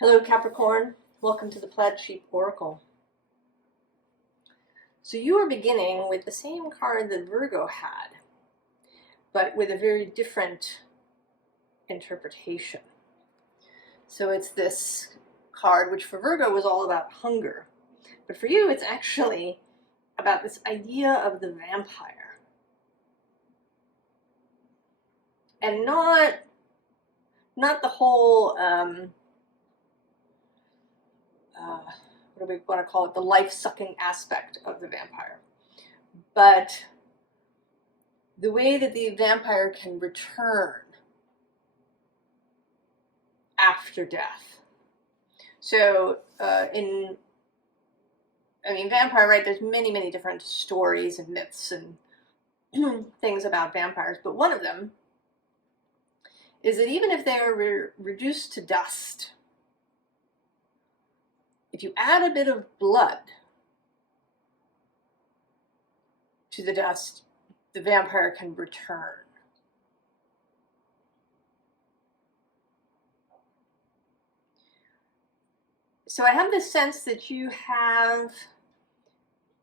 Hello Capricorn, welcome to the Plaid Sheep Oracle. So you are beginning with the same card that Virgo had, but with a very different interpretation. So it's this card, which for Virgo was all about hunger, but for you it's actually about this idea of the vampire. And not the whole what do we want to call it, the life-sucking aspect of the vampire, but the way that the vampire can return after death. So vampire, right, there's many different stories and myths and things about vampires, but one of them is that even if they are reduced to dust, if you add a bit of blood to the dust, the vampire can return. So I have this sense that you have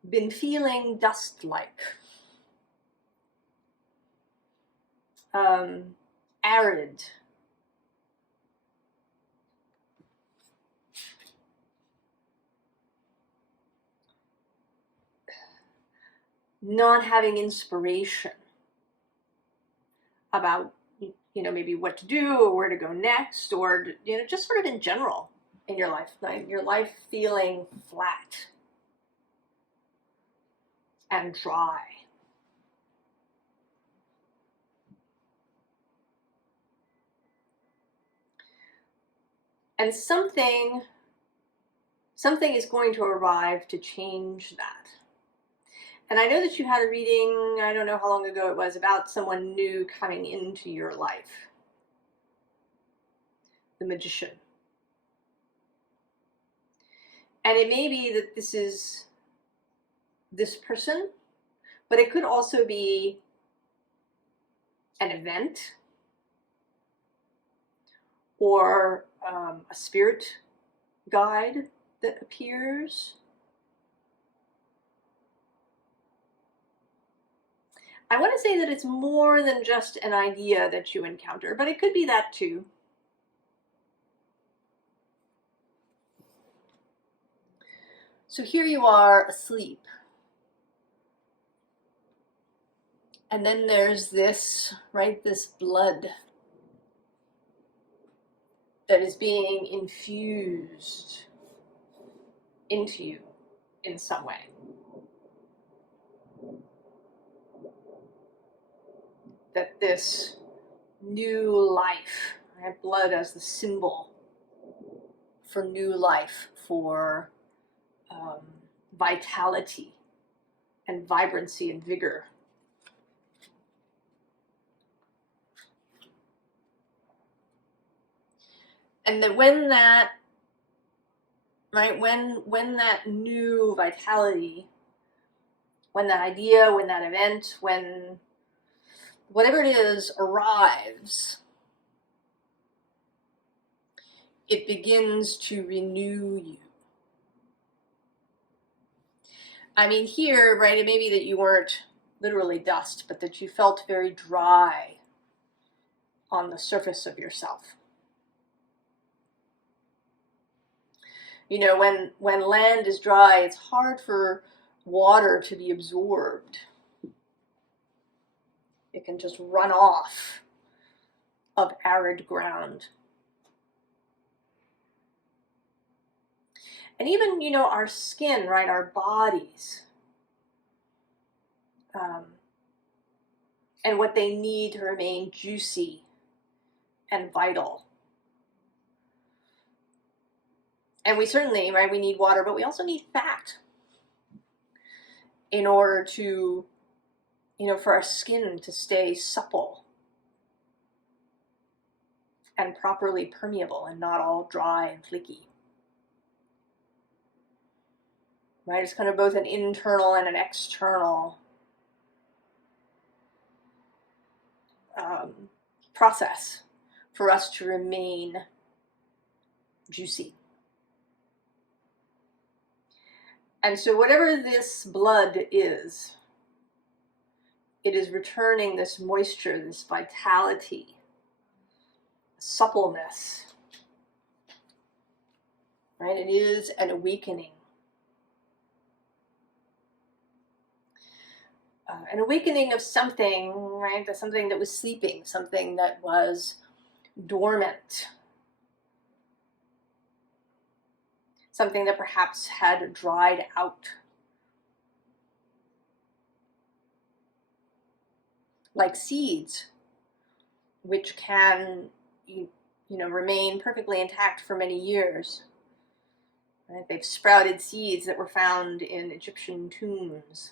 been feeling dust-like, arid, not having inspiration about, maybe what to do or where to go next, or, just sort of in general in your life, like your life feeling flat and dry. And something is going to arrive to change that. And I know that you had a reading, I don't know how long ago it was, about someone new coming into your life. The Magician. And it may be that this is this person, but it could also be an event or a spirit guide that appears. I want to say that it's more than just an idea that you encounter, but it could be that too. So here you are asleep. And then there's this, right, this blood that is being infused into you in some way. That this new life, right, blood as the symbol for new life, for vitality and vibrancy and vigor. And that when that, right, when that new vitality, when that idea, when that event, when whatever it is arrives, it begins to renew you. I mean, here, right, it may be that you weren't literally dust, but that you felt very dry on the surface of yourself. When land is dry, it's hard for water to be absorbed. It can just run off of arid ground. And even, our skin, right, our bodies, and what they need to remain juicy and vital. And we certainly, right, we need water, but we also need fat in order to, for our skin to stay supple and properly permeable and not all dry and flaky. Right, it's kind of both an internal and an external process for us to remain juicy. And so whatever this blood is, it is returning this moisture, this vitality, suppleness, right? It is an awakening. An awakening of something, right? Something that was sleeping, something that was dormant, something that perhaps had dried out. Like seeds, which can, remain perfectly intact for many years. Right? They've sprouted seeds that were found in Egyptian tombs.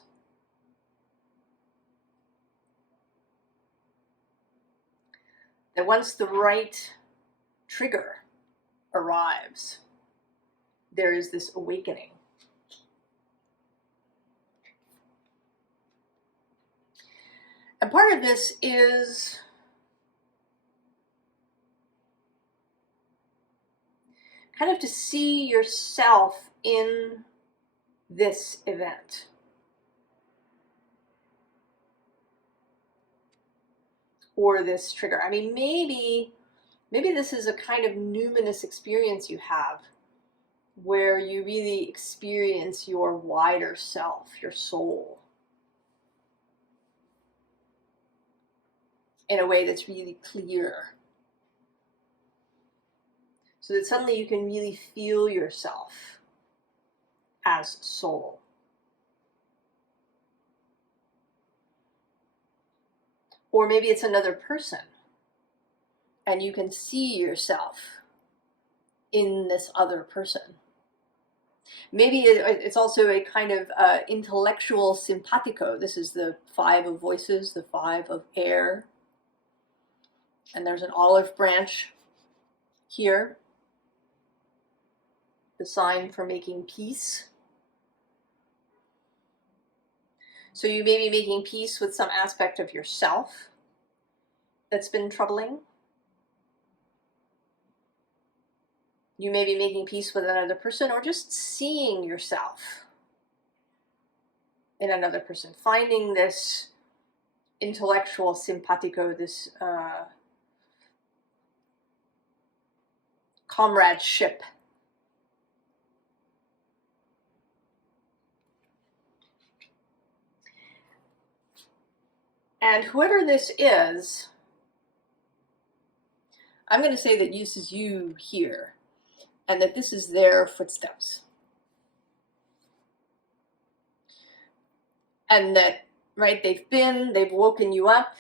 That once the right trigger arrives, there is this awakening. And part of this is kind of to see yourself in this event. Or this trigger. I mean, maybe this is a kind of numinous experience you have where you really experience your wider self, your soul, in a way that's really clear. So that suddenly you can really feel yourself as soul. Or maybe it's another person, and you can see yourself in this other person. Maybe it's also a kind of intellectual simpatico. This is the 5 of voices, the 5 of air. And there's an olive branch here, the sign for making peace. So you may be making peace with some aspect of yourself that's been troubling. You may be making peace with another person, or just seeing yourself in another person, finding this intellectual simpatico, this comradeship. And whoever this is, I'm going to say that this is you here, and that this is their footsteps. And that, right, they've woken you up.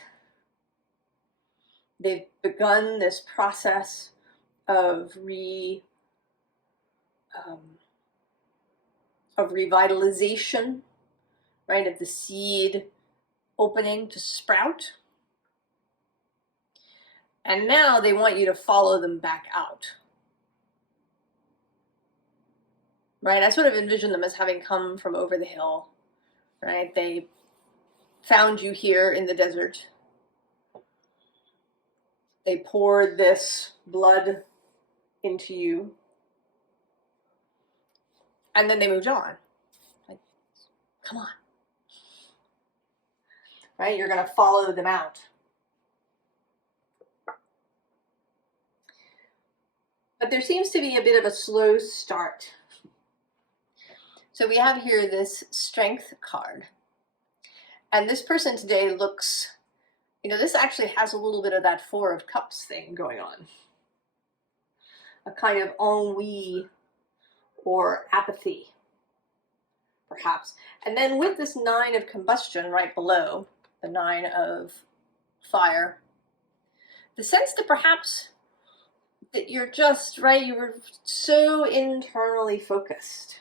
They've begun this process of revitalization, right, of the seed opening to sprout. And now they want you to follow them back out. Right? I sort of envision them as having come from over the hill. Right? They found you here in the desert. They poured this blood into you. And then they moved on. Like, come on. Right? You're going to follow them out. But there seems to be a bit of a slow start. So we have here this Strength card. And this person today looks, this actually has a little bit of that 4 of Cups thing going on. A kind of ennui or apathy, perhaps. And then with this 9 of Combustion right below, the 9 of Fire, the sense that perhaps that you're just, right, you were so internally focused.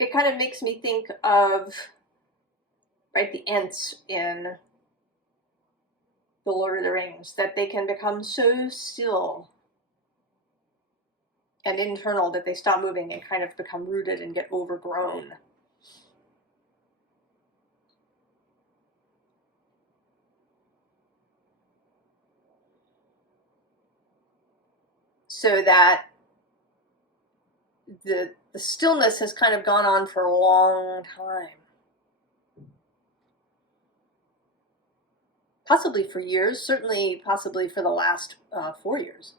It kind of makes me think of, right, the Ents in The Lord of the Rings, that they can become so still and internal that they stop moving and kind of become rooted and get overgrown. so that the stillness has kind of gone on for a long time. Possibly for years, certainly possibly for the last 4 years.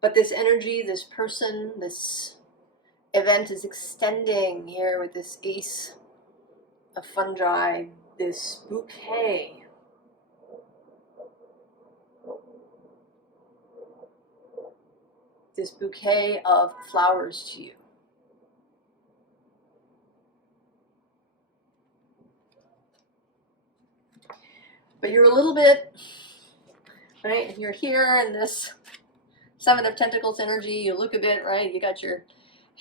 But this energy, this person, this event is extending here with this Ace of Fungi, this bouquet. This bouquet of flowers to you. But you're a little bit, right? You're here in this Seven of Pentacles energy. You look a bit, right? You got your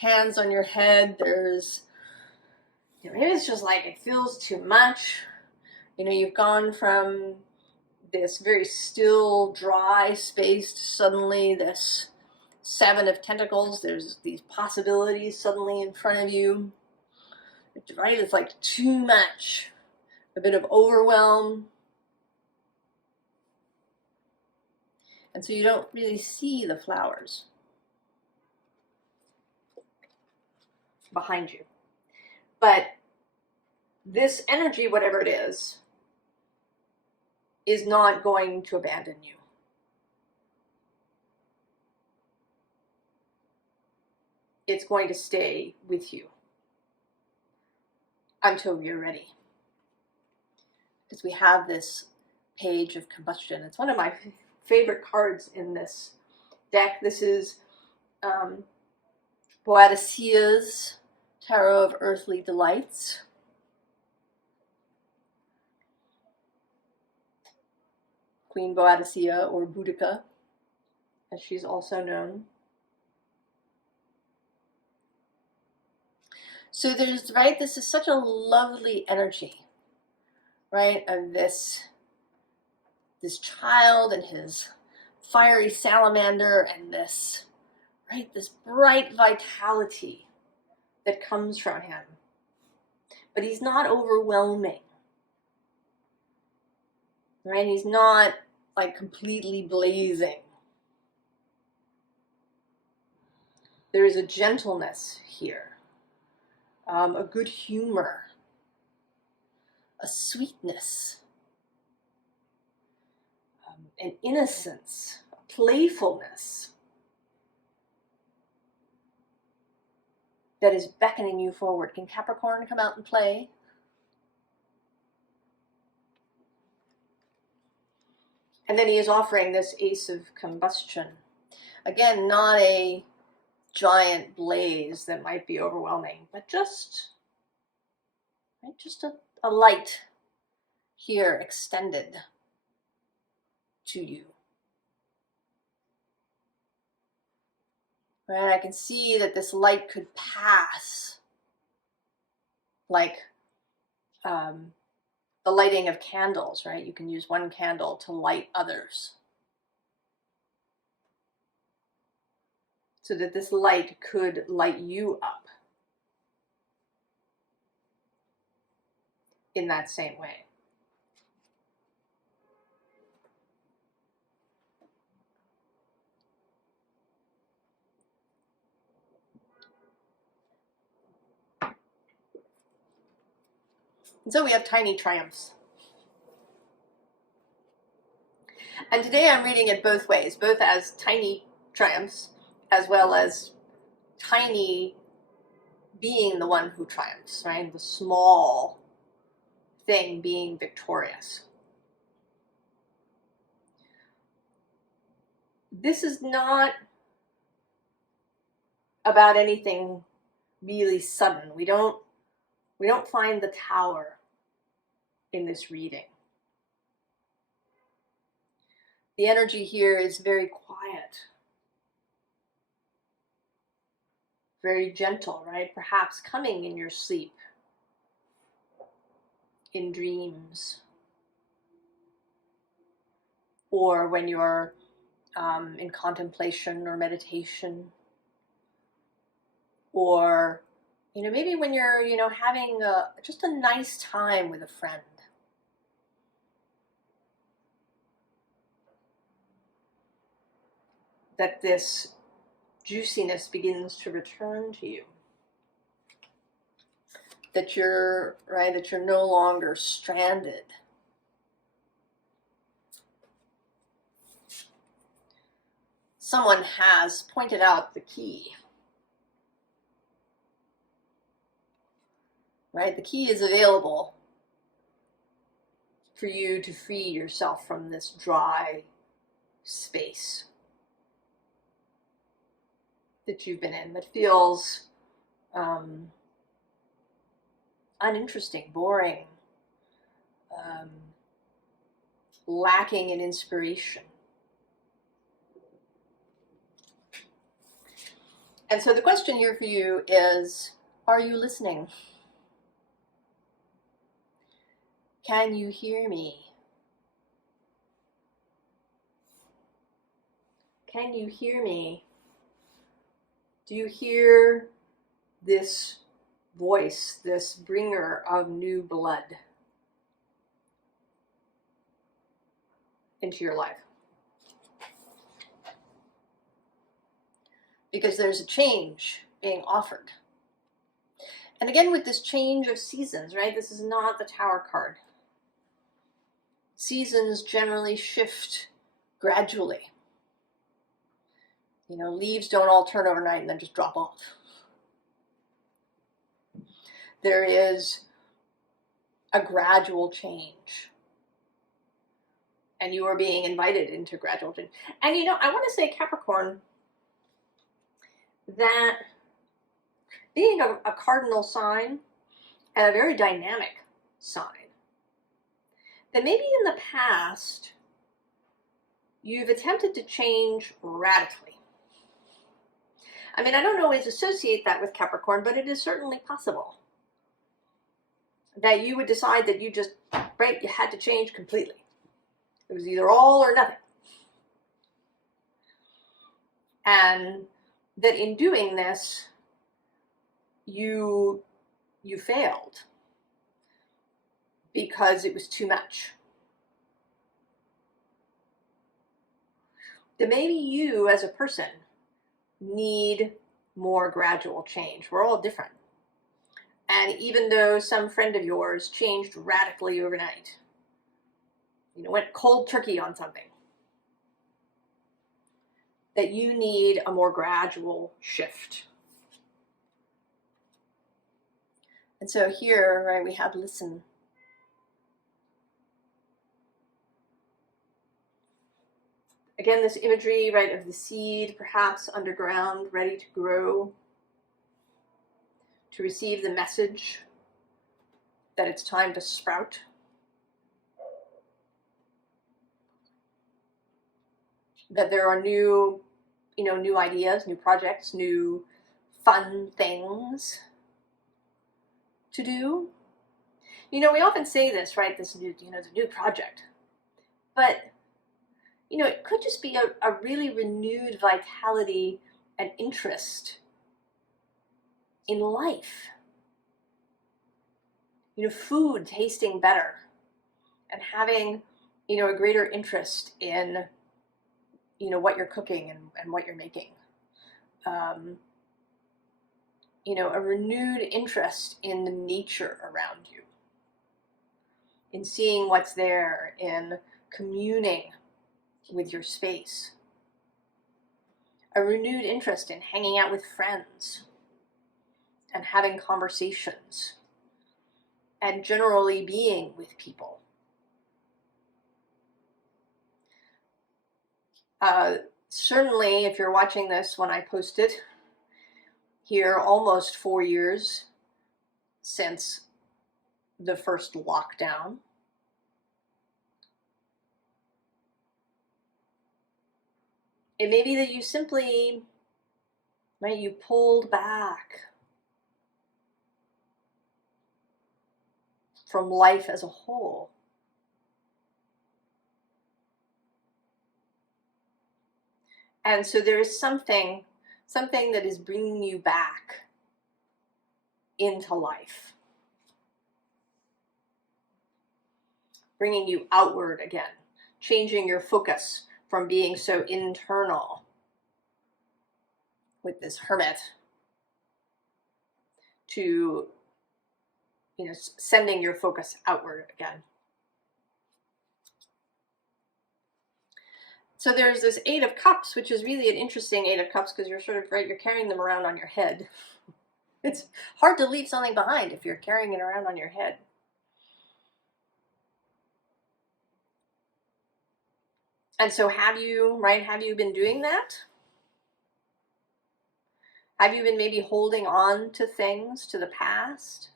hands on your head. There's, maybe it's just like it feels too much. You've gone from this very still, dry space to suddenly this Seven of Tentacles. There's these possibilities suddenly in front of you, right? It's like too much, a bit of overwhelm. And so you don't really see the flowers behind you. But this energy, whatever it is not going to abandon you. It's going to stay with you until you're ready. Because we have this Page of Combustion. It's one of my favorite cards in this deck. This is Boadicea's Tarot of Earthly Delights. Queen Boadicea, or Boudicca, as she's also known. So there's, right, this is such a lovely energy, right, of this child and his fiery salamander and this, right, this bright vitality that comes from him. But he's not overwhelming, right? He's not like completely blazing. There is a gentleness here, a good humor, a sweetness, an innocence, a playfulness that is beckoning you forward. Can Capricorn come out and play? And then he is offering this Ace of Combustion. Again, not a giant blaze that might be overwhelming, but just a light here extended to you. Right, I can see that this light could pass like the lighting of candles, right? You can use one candle to light others. So that this light could light you up in that same way. And so we have tiny triumphs. And today I'm reading it both ways, both as tiny triumphs, as well as tiny being the one who triumphs, right? The small thing being victorious. This is not about anything really sudden. We don't find the Tower in this reading. The energy here is very quiet, very gentle, right? Perhaps coming in your sleep, in dreams, or when you're in contemplation or meditation, or You know, maybe when you're, you know, having just a nice time with a friend. That this juiciness begins to return to you. That you're, right, that you're no longer stranded. Someone has pointed out the key. Right? The key is available for you to free yourself from this dry space that you've been in that feels uninteresting, boring, lacking in inspiration. And so the question here for you is, are you listening? Can you hear me? Can you hear me? Do you hear this voice, this bringer of new blood into your life? Because there's a change being offered. And again, with this change of seasons, right? This is not the Tower card. Seasons generally shift gradually. You know, leaves don't all turn overnight and then just drop off. There is a gradual change. And you are being invited into gradual change. And you know, I want to say, Capricorn, that being a cardinal sign and a very dynamic sign, that maybe in the past you've attempted to change radically. I mean, I don't always associate that with Capricorn, but it is certainly possible that you would decide that you just, right, you had to change completely. It was either all or nothing. And that in doing this, you failed because it was too much. That maybe you as a person need more gradual change. We're all different. And even though some friend of yours changed radically overnight, you know, went cold turkey on something, that you need a more gradual shift. And so here, right, we have listen. Again, this imagery, right, of the seed, perhaps underground, ready to grow, to receive the message that it's time to sprout. That there are new, you know, new ideas, new projects, new fun things to do. You know, we often say this, right, this new, you know, the new project. But, you know, it could just be a really renewed vitality and interest in life. You know, food tasting better and having, you know, a greater interest in, you know, what you're cooking and what you're making. You know, a renewed interest in the nature around you, in seeing what's there, in communing with your space. A renewed interest in hanging out with friends and having conversations and generally being with people. Certainly, if you're watching this when I posted, here almost 4 years since the first lockdown. It may be that you simply, right, you pulled back from life as a whole. And so there is something that is bringing you back into life, bringing you outward again, changing your focus from being so internal with this Hermit to, you know, sending your focus outward again. So there's this Eight of Cups, which is really an interesting Eight of Cups because you're sort of, right, you're carrying them around on your head. It's hard to leave something behind if you're carrying it around on your head. And so have you been doing that? Have you been maybe holding on to things, to the past?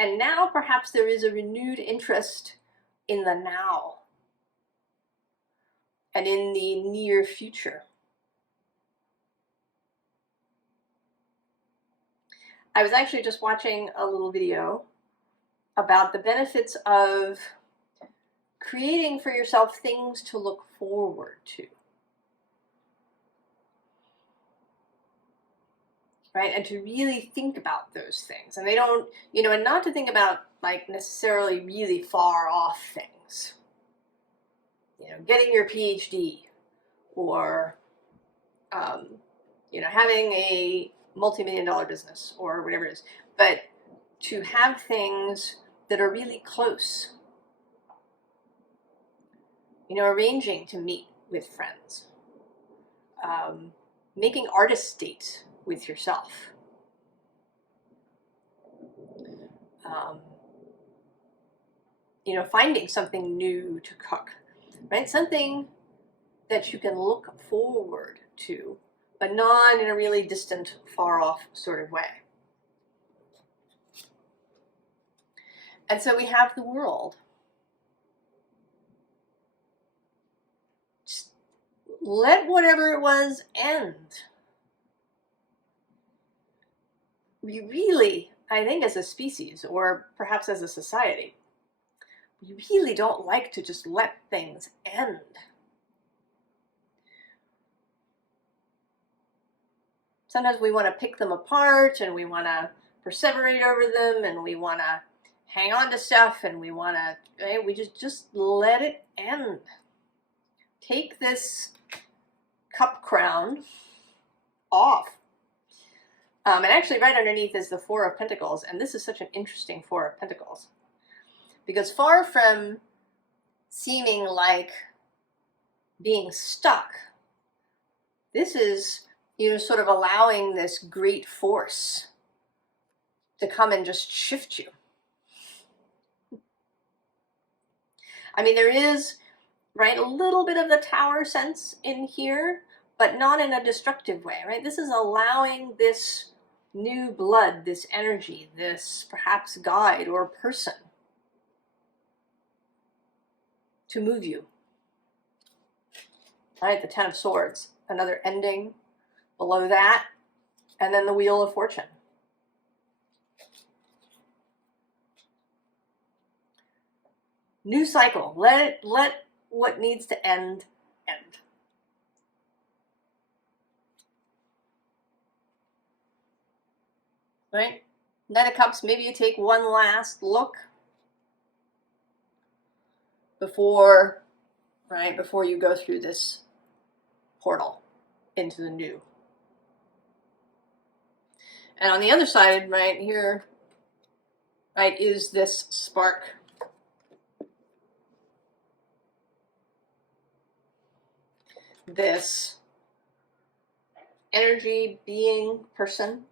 And now perhaps there is a renewed interest in the now and in the near future. I was actually just watching a little video about the benefits of creating for yourself things to look forward to. Right? And to really think about those things. And they don't, you know, and not to think about like necessarily really far off things. You know, getting your PhD or, you know, having a multi-million-dollar business or whatever it is. But to have things that are really close. You know, arranging to meet with friends. Making artist dates with yourself. You know, finding something new to cook, right? Something that you can look forward to, but not in a really distant, far off sort of way. And so we have the World. Just let whatever it was end. We really, I think as a species, or perhaps as a society, we really don't like to just let things end. Sometimes we want to pick them apart and we want to perseverate over them and we want to hang on to stuff and we want to, right? We just let it end. Take this cup crown off. And actually right underneath is the Four of Pentacles, and this is such an interesting Four of Pentacles. Because far from seeming like being stuck, this is, you know, sort of allowing this great force to come and just shift you. I mean, there is, right, a little bit of the Tower sense in here, but not in a destructive way, right? This is allowing this new blood, this energy, this perhaps guide or person to move you. All right, the Ten of Swords, another ending below that, and then the Wheel of Fortune. New cycle. Let what needs to end, end. Right? Knight of Cups, maybe you take one last look before, right, before you go through this portal into the new. And on the other side, right here, right, is this spark. This energy, being, person,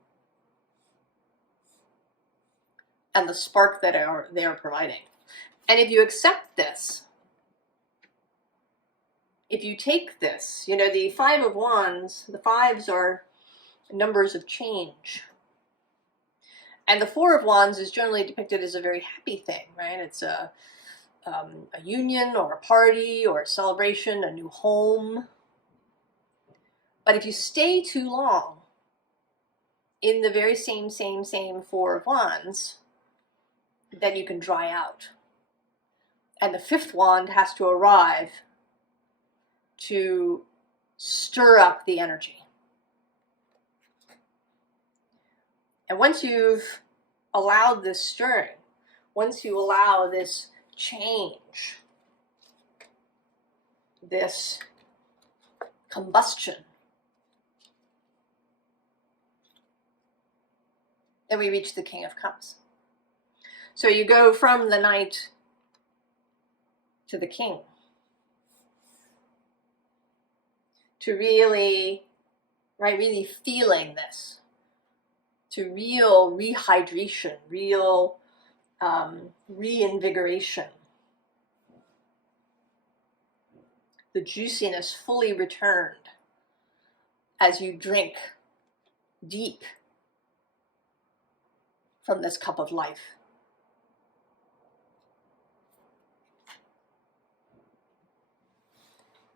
and the spark that they are providing. And if you accept this, if you take this, you know, the Five of Wands, the fives are numbers of change. And the Four of Wands is generally depicted as a very happy thing, right? It's a union or a party or a celebration, a new home. But if you stay too long in the very same Four of Wands, then you can dry out. And the fifth wand has to arrive to stir up the energy. And once you've allowed this stirring, once you allow this change, this combustion, then we reach the King of Cups. So you go from the Knight to the King, to really, right, really feeling this, to real rehydration, real reinvigoration. The juiciness fully returned as you drink deep from this cup of life.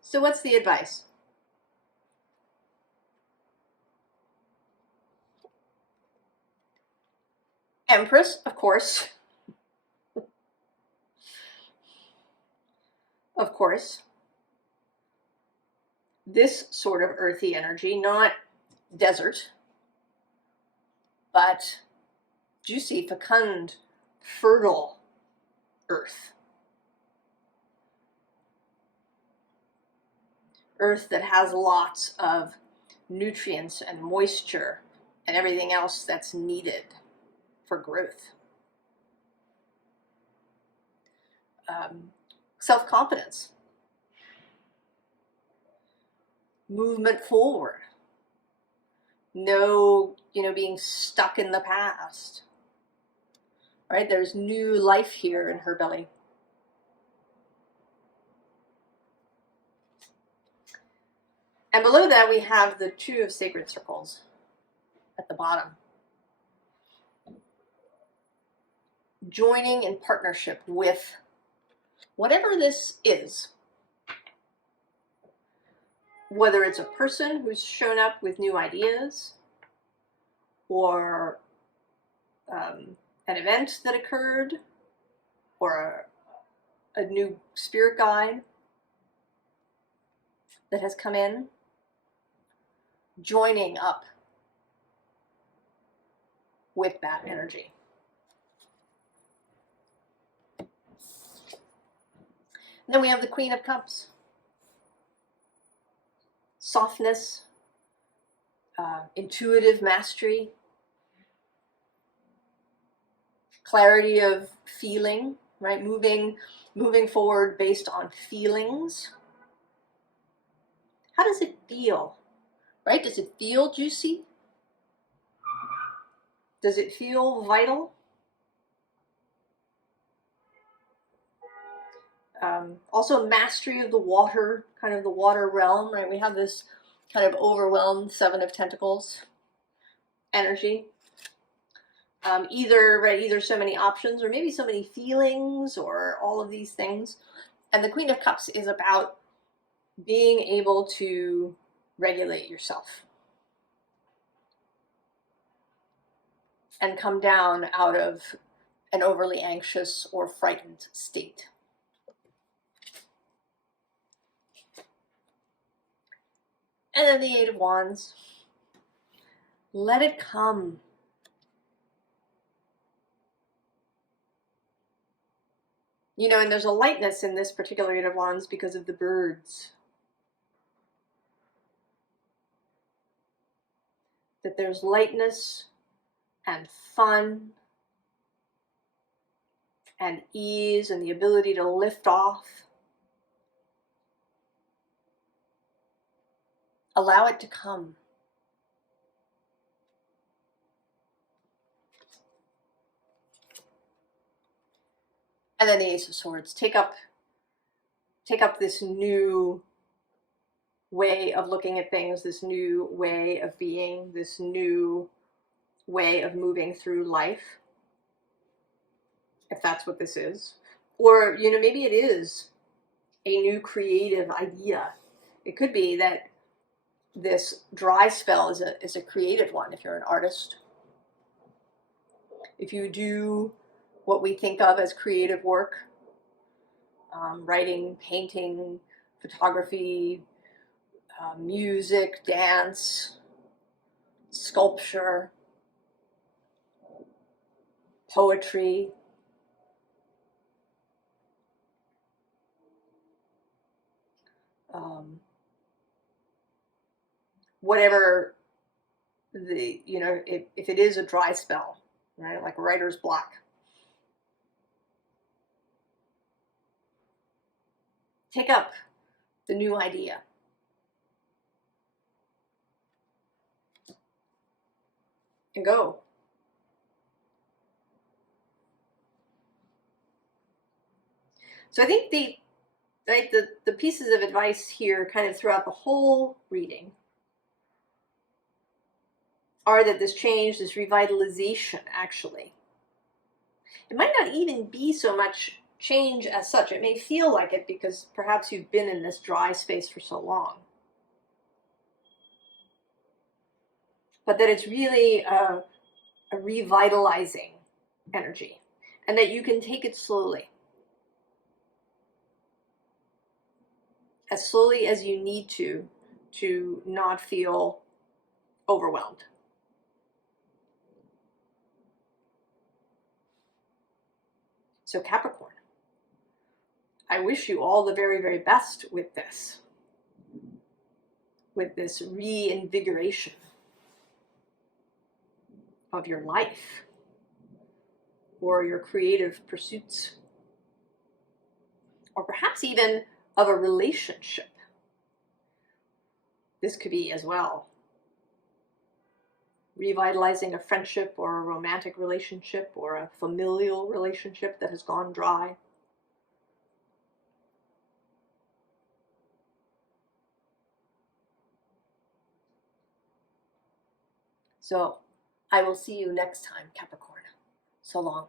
So what's the advice? Empress, of course. Of course. This sort of earthy energy, not desert, but juicy, fecund, fertile earth. Earth that has lots of nutrients and moisture and everything else that's needed for growth. Self-confidence. Movement forward. No, being stuck in the past. Right? There's new life here in her belly. And below that we have the Two of Sacred Circles at the bottom. Joining in partnership with whatever this is. Whether it's a person who's shown up with new ideas, or an event that occurred, or a new spirit guide that has come in, joining up with that energy. And then we have the Queen of Cups. Softness, intuitive mastery, clarity of feeling, right? Moving forward based on feelings. How does it feel, right? Does it feel juicy? Does it feel vital? Also mastery of the water, kind of the water realm, right? We have this kind of overwhelmed Seven of Pentacles energy. Either so many options, or maybe so many feelings, or all of these things. And the Queen of Cups is about being able to regulate yourself and come down out of an overly anxious or frightened state. And then the Eight of Wands. Let it come. And there's a lightness in this particular Eight of Wands because of the birds. That there's lightness and fun and ease and the ability to lift off. Allow it to come. And then the Ace of Swords. Take up this new way of looking at things, this new way of being, this new way of moving through life. If that's what this is. Or, maybe it is a new creative idea. It could be that this dry spell is a creative one if you're an artist. If you do what we think of as creative work, writing, painting, photography, music, dance, sculpture, poetry. Whatever the, you know, if it is a dry spell, right, like writer's block, take up the new idea. And go. So I think the pieces of advice here kind of throughout the whole reading are that this change, this revitalization, actually, it might not even be so much change as such. It may feel like it because perhaps you've been in this dry space for so long. But that it's really a revitalizing energy, and that you can take it slowly as you need to not feel overwhelmed. So Capricorn, I wish you all the very, very best with this reinvigoration of your life or your creative pursuits, or perhaps even of a relationship. This could be as well revitalizing a friendship or a romantic relationship or a familial relationship that has gone dry. So I will see you next time, Capricorn. So long.